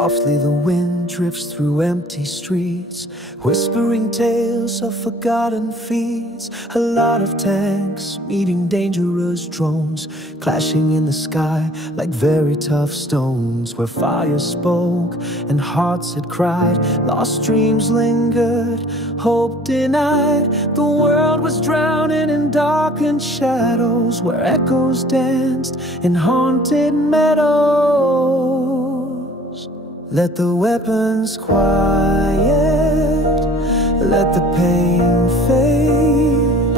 Softly the wind drifts through empty streets, whispering tales of forgotten feats. A lot of tanks meeting dangerous drones, clashing in the sky like very tough stones. Where fire spoke and hearts had cried, lost dreams lingered, hope denied. The world was drowning in darkened shadows, where echoes danced in haunted meadows. Let the weapons quiet, let the pain fade,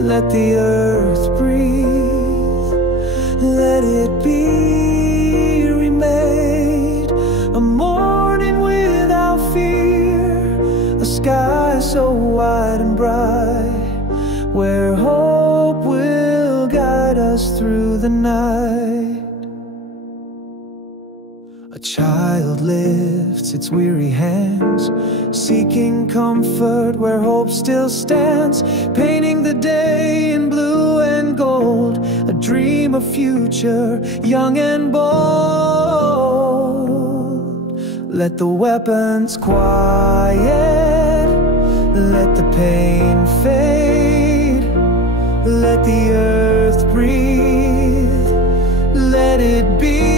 let the earth breathe, let it be remade. A morning without fear, a sky so wide and bright, where hope will guide us through the night. A child lifts its weary hands, seeking comfort where hope still stands, painting the day in blue and gold, a dream of future, young and bold. Let the weapons quiet, let the pain fade, let the earth breathe, let it be.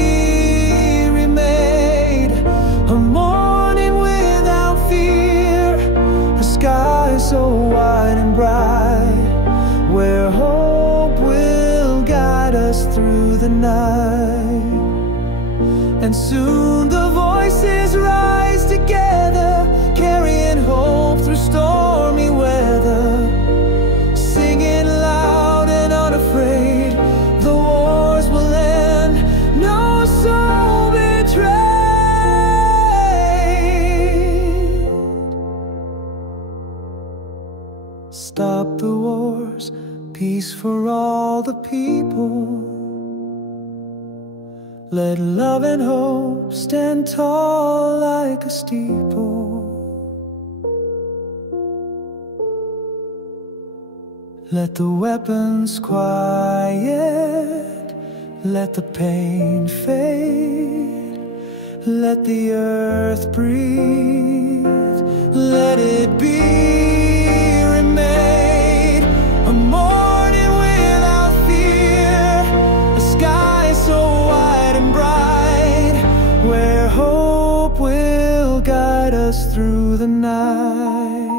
So wide and bright, where hope will guide us through the night. And soon the voices rise together, carrying hope through stormy weather, singing loud and unafraid. The wars will end, no soul betrayed. Stop the wars, peace for all the people. Let love and hope stand tall like a steeple. Let the weapons quiet, let the pain fade, let the earth breathe, let it be. A morning without fear, a sky so wide and bright, where hope will guide us through the night.